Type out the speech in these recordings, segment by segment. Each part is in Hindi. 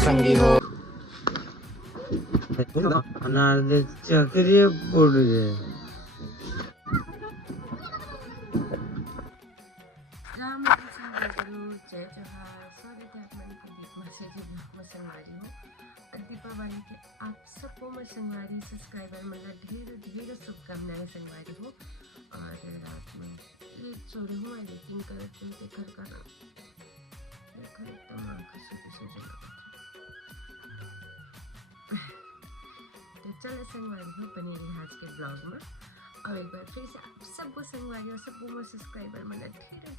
संगी हो। अनार चक्रिय पड़ गए। जय जोहार, स्वागत है अपने संगवारी हो। दीपावली के आप सबको मैं संगवारी सब्सक्राइबर मतलब ढेर ढेर शुभकामनाएं संगवारी हो। और रात में लेट सो रही हूँ लेकिन करत देखर करा देखो एकदम आँख से तो चलो संगवारी हो बने रही आज के ब्लॉग में। और एक बार फिर से आप सबको संगवारी और सबको मैं सब्सक्राइबर मतलब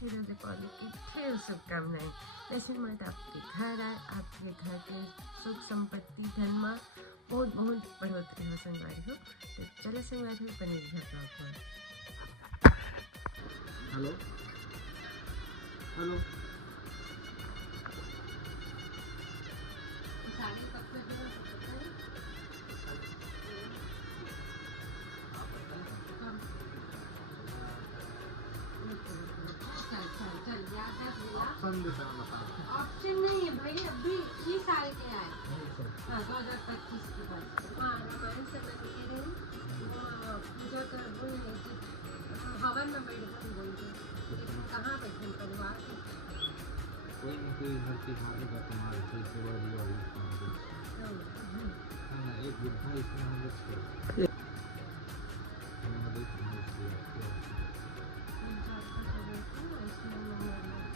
ढेर दीपावली की ढेर शुभकामनाएं। वैसे मैं आपके घर आए, आपके घर के सुख संपत्ति धन में बहुत बहुत बढ़ोतरी हो संगवारी हो। तो चलो संगवारी हो बने रही ब्लॉग में। हेलो हेलो ऑप्शन नहीं है भाई, अभी 20 साल के आए। हाँ 2025 के बाद। हाँ रामायण से मैं कह रही हूँ पूजा कर हवन में बैठे बोलते कहाँ बैठे परिवार कोई नहीं कोई घर की खाने का तुम्हारे कोई सेवा दिया एक बुढ़ा इसमें हम लोग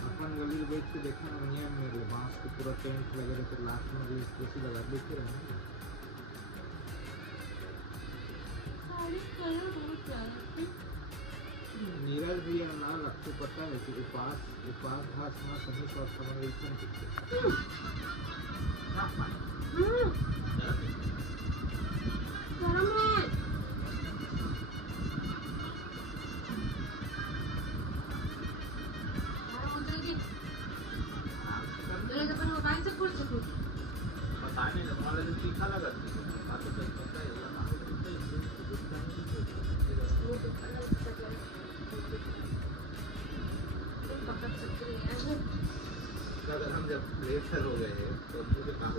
अपन गली में बैठ के देखा ना बढ़िया मेरे बांस को पूरा टेंट वगैरह फिर लास्ट में भी कुर्सी लगा देते रहे। नीरज भी ना लगते पता है कि उपास घास ना सही स्वाद समझ तीखा लगा अगर हम जब लेटर हो गए तो मुझे कहा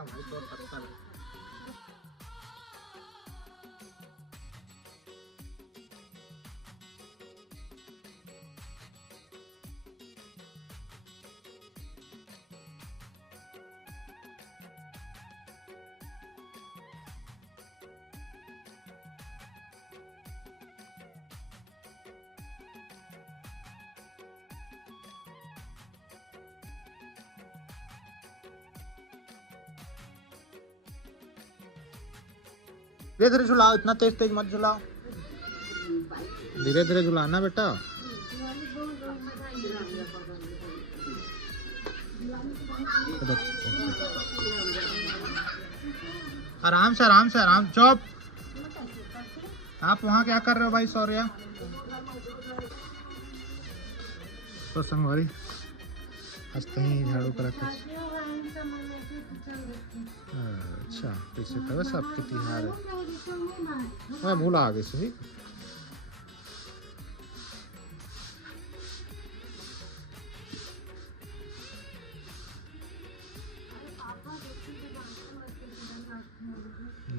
भाई तो पत्ता धीरे धीरे झुलाओ, इतना तेज तेज मत झुलाओ, धीरे धीरे झुलाना बेटा। आराम से आराम से आराम। चुप, आप वहाँ क्या कर रहे हो भाई सौर्या? तो संगवारी आज कहीं झाड़ू करा कुछ। अच्छा कैसे करो सबके तिहार मैं भूला आगे से ही।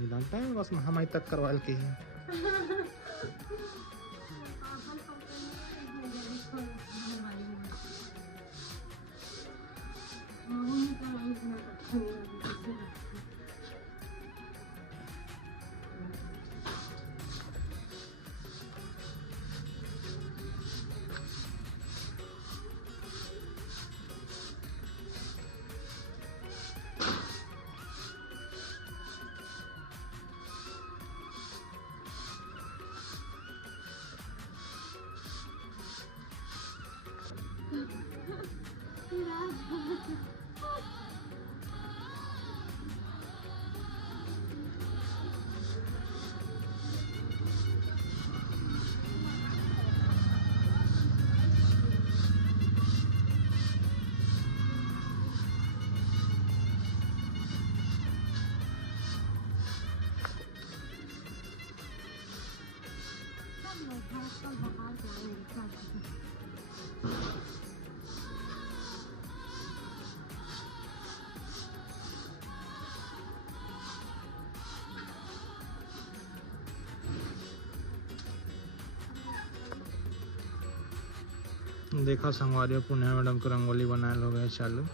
डालता है बस हमारी तक करवा के ही। देखा संगवारियों पुण्या मैडम के रंगोली बनाए हो गए चालू।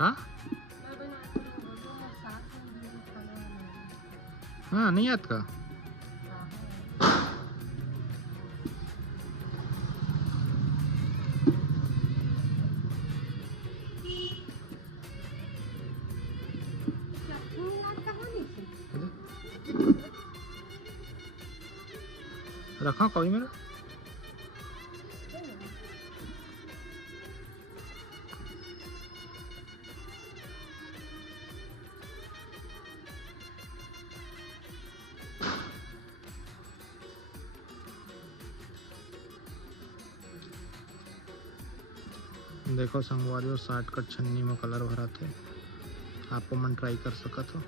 हाँ हाँ नहीं याद का रखा कभी मेरा देखो संगवारियों 60 कट छन्नी में कलर भरा थे। आपको मन ट्राई कर सका तो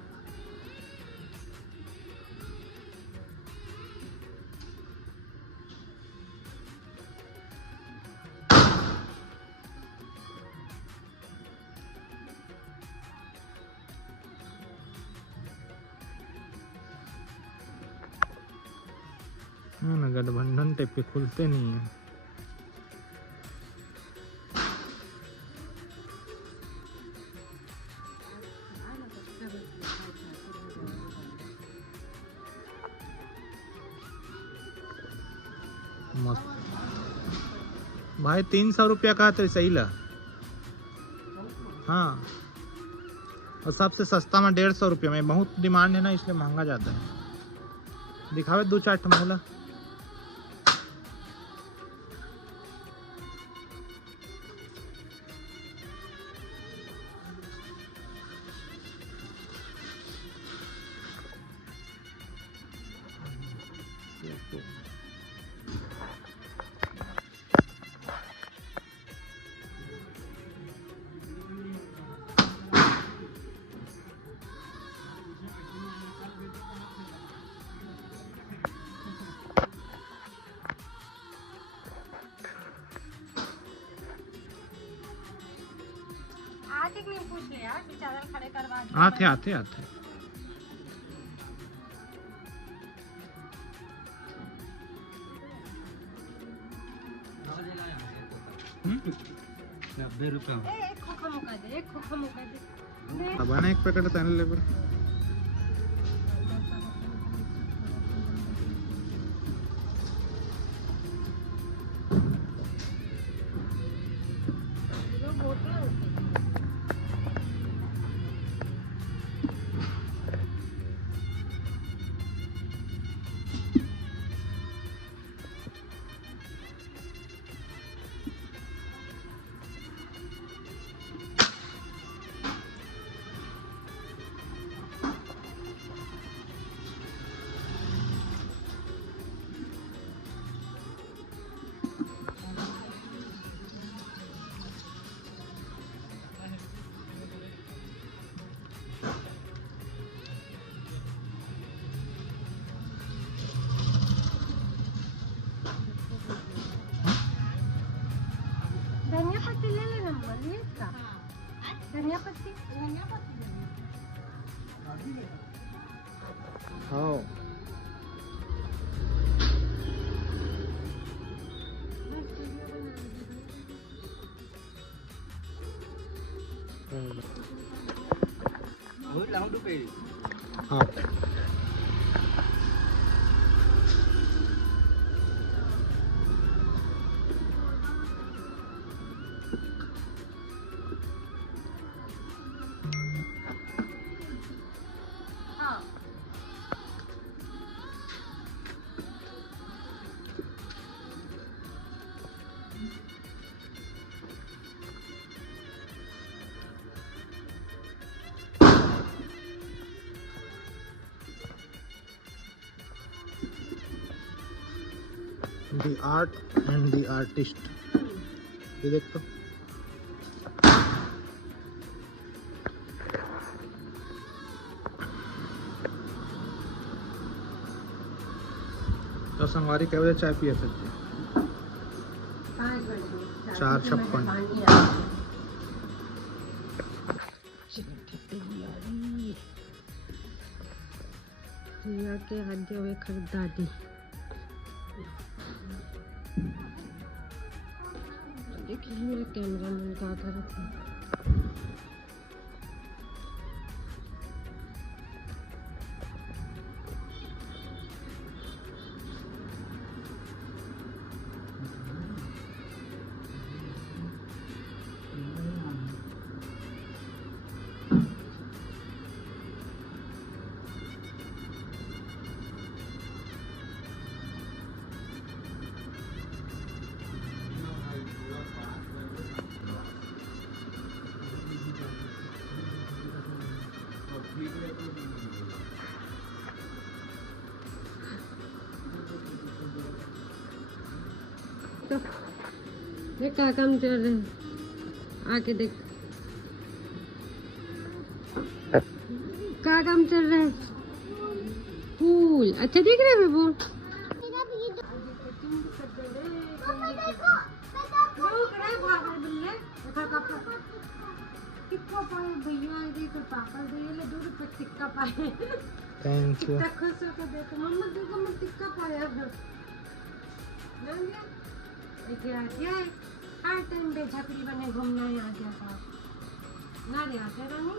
ना गठबंधन टेप के खुलते नहीं है। मस्त भाई 300 रुपया का तो सही ला। हाँ और सबसे सस्ता में 150 रुपया में। बहुत डिमांड है ना इसलिए महंगा जाता है। दिखावे 2-4 मोला आते आते आते अब एक पैकेट तैन ले धनिया पत्ती हाँ हाँ The art and the artist. ये देखो तो संगवारी क्या बजे चाय पिए सकते 4:56 के आगे हुए खरीदारी देखिए मेरे कैमरा मैन का कर ये क्या काम चल रहा है आके देख क्या काम चल रहा है फूल अच्छा दिख रहा है फूल थैंक यू खुश होकर देखो मम्मा देखो मैं टिक्का पाया हर टाइम बेझपड़ी बने घूमना है आ गया था ना रे आते रानी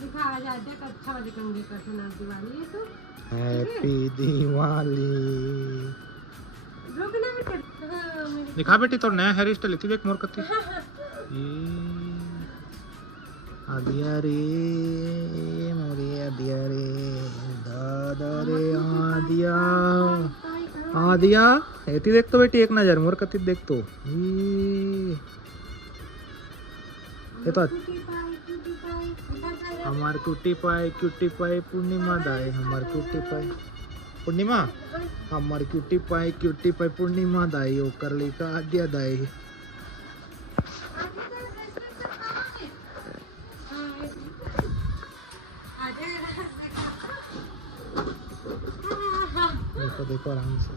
दिखाया जाता है अच्छा वाले कंगी का सुना दिवाली है तो हैप्पी दिवाली रुकना बेटा दिखा बेटी तो नया हेयर स्टाइल लेती देख मोर कत्ती आदिया रे मोरे आदिया रे दादा रे आदिया आदिया ऐती देख तो बेटी एक नजर मोर कत्ती देख तो ये तो हमार क्यूटी पाई पूर्णिमा दाए हमार क्यूटी पाई पूर्णिमा हमार क्यूटी पाई पूर्णिमा दाई ओ कर लिखा आद्या दाई देखो देखो आराम से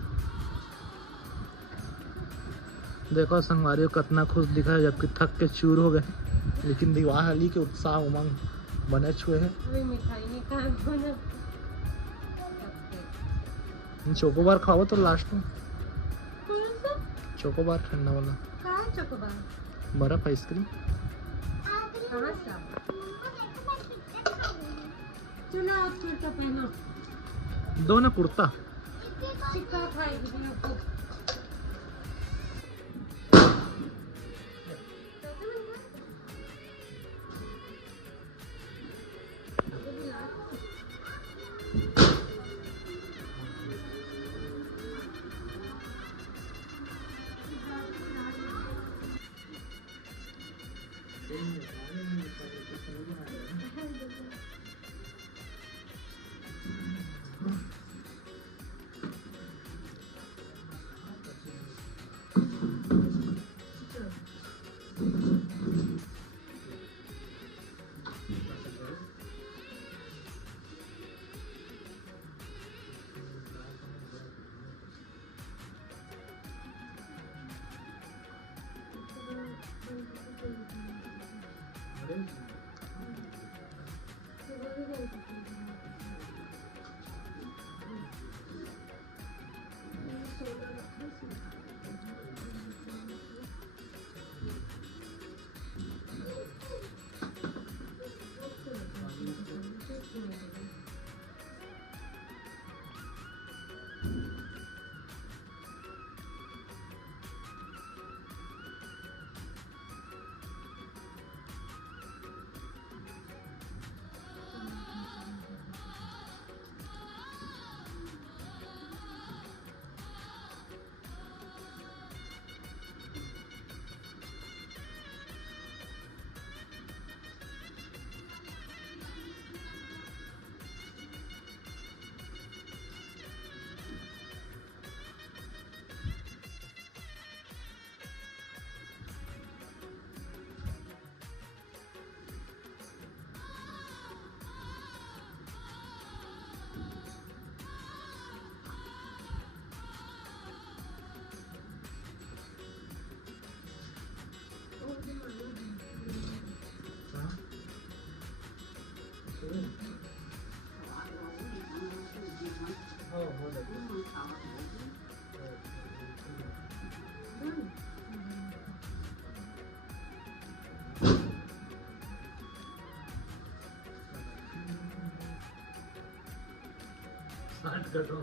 देखो संगवारी कितना खुश दिखा है जबकि थक के चूर हो गए लेकिन दिवाली के उत्साह उमंग बने छुए हैं चोकोबार खाओ तो लास्ट में चोकोबार ठंडा वाला बर्फ आइसक्रीम दो ना कुर्ता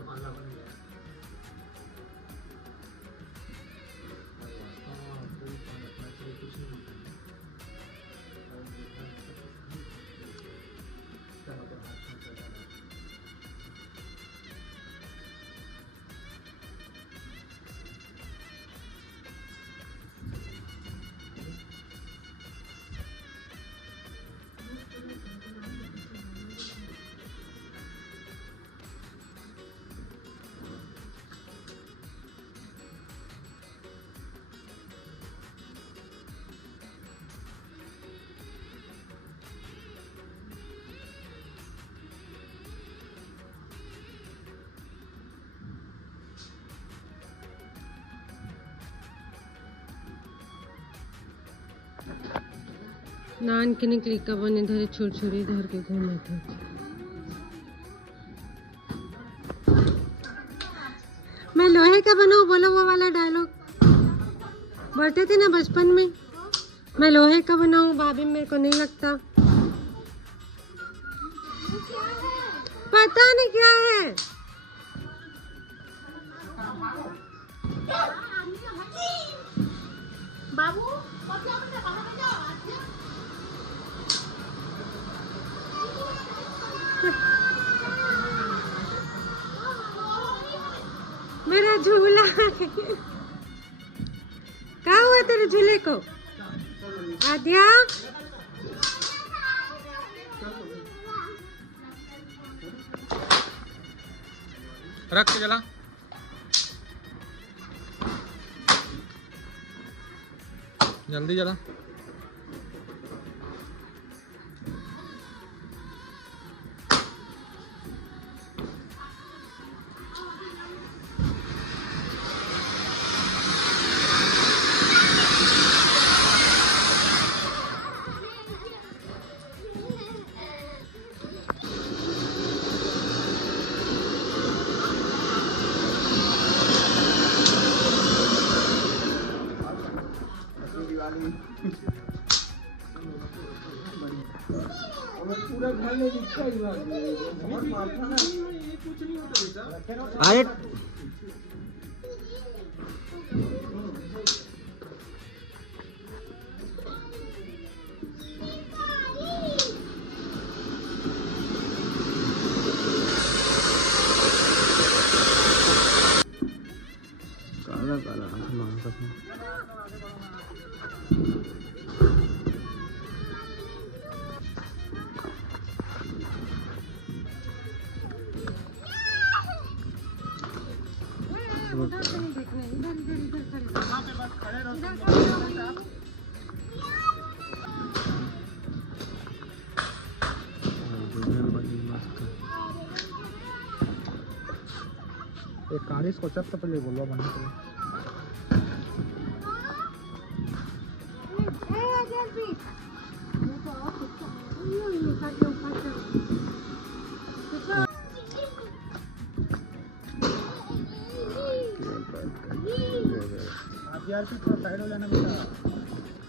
माला बन गया। कुछ नहीं नान के निकली कवन इधर छुरछुरी धर के घूमे थे। मैं लोहे का बनाऊं, बोलो वो वाला डायलॉग बोलते थे ना बचपन में। मैं लोहे का बनाऊं भाभी, मेरे को नहीं लगता। पता नहीं क्या है। बाबू मेरा झूला क्या हुआ तेरे झूले को? आद्या रख के चला। जल्दी चला। अरे काला काला आसमान कसम। एक कारिस को चप पहले बोलवा बनने के लिए। ए अजय भी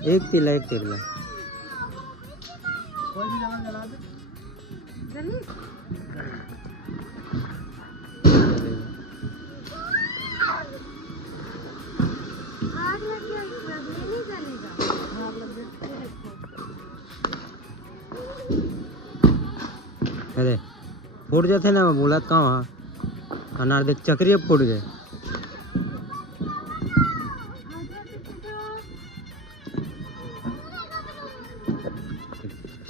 एक तिला एक तिरला कोई भी जगह जला दे। आग लग गया, ये नहीं जलेगा। आग लग गई। अरे फूट जाते ना, मैं बोला कहाँ वहाँ अनार देख चक्री अब फूट गए।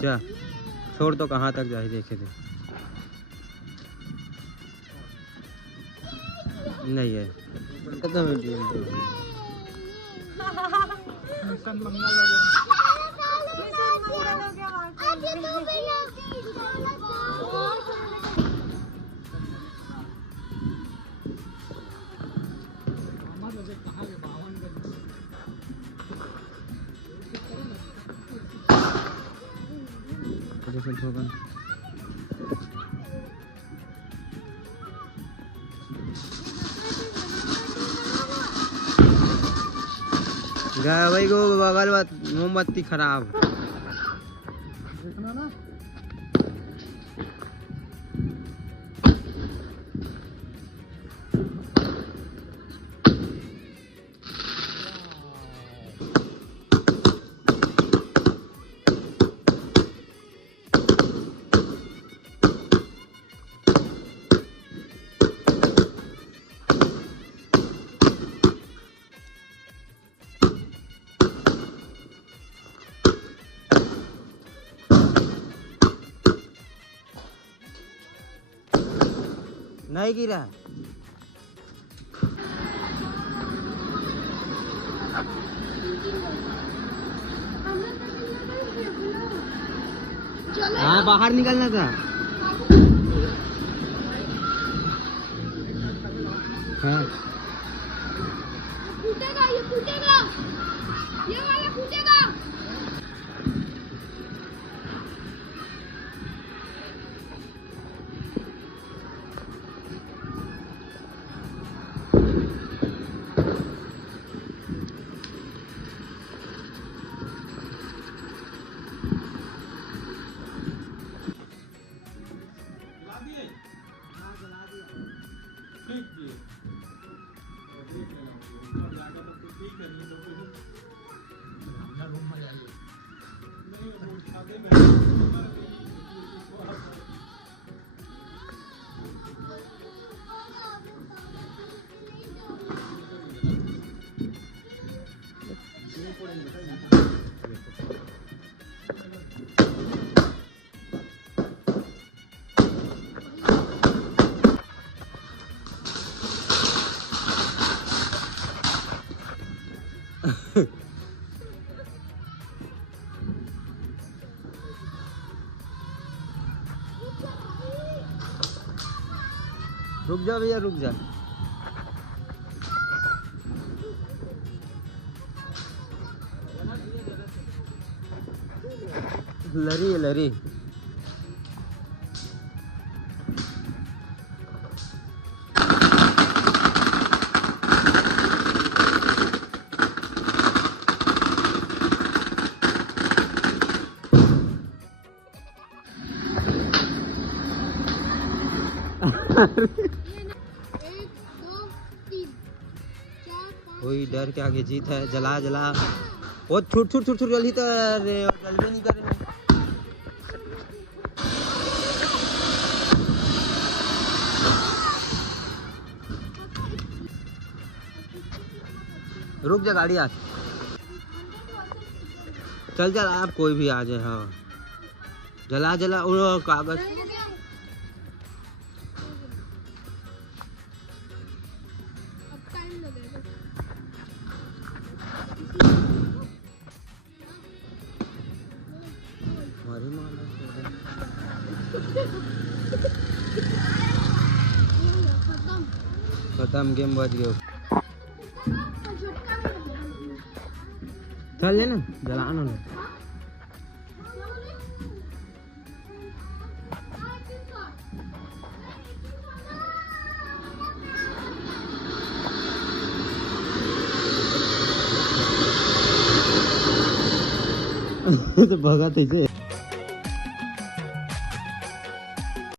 जा छोड़ तो कहाँ तक जाए देखे थे। नहीं है खत्म है टीम तो। मिशन मंगल वगैरह। गया भाई को बगल मोमबत्ती खराब। देखना ना। नहीं गिरा। हाँ बाहर निकलना था। हाँ फूटेगा, ये फूटेगा, ये वाला फूटेगा। रुक जा भैया रुक जा। लरी है लरी। कोई डर के आगे जीत है। जला जला वो छुट छुट छुट छुट जल्दी तो जल्दी नहीं करे। रुक जा गाड़ी आ। चल चल आप कोई भी आ जाए। हाँ जला जला वो कागज। खत्म गेम बच गया। चल लेना जलाना। त भगाउँदै चाहिँ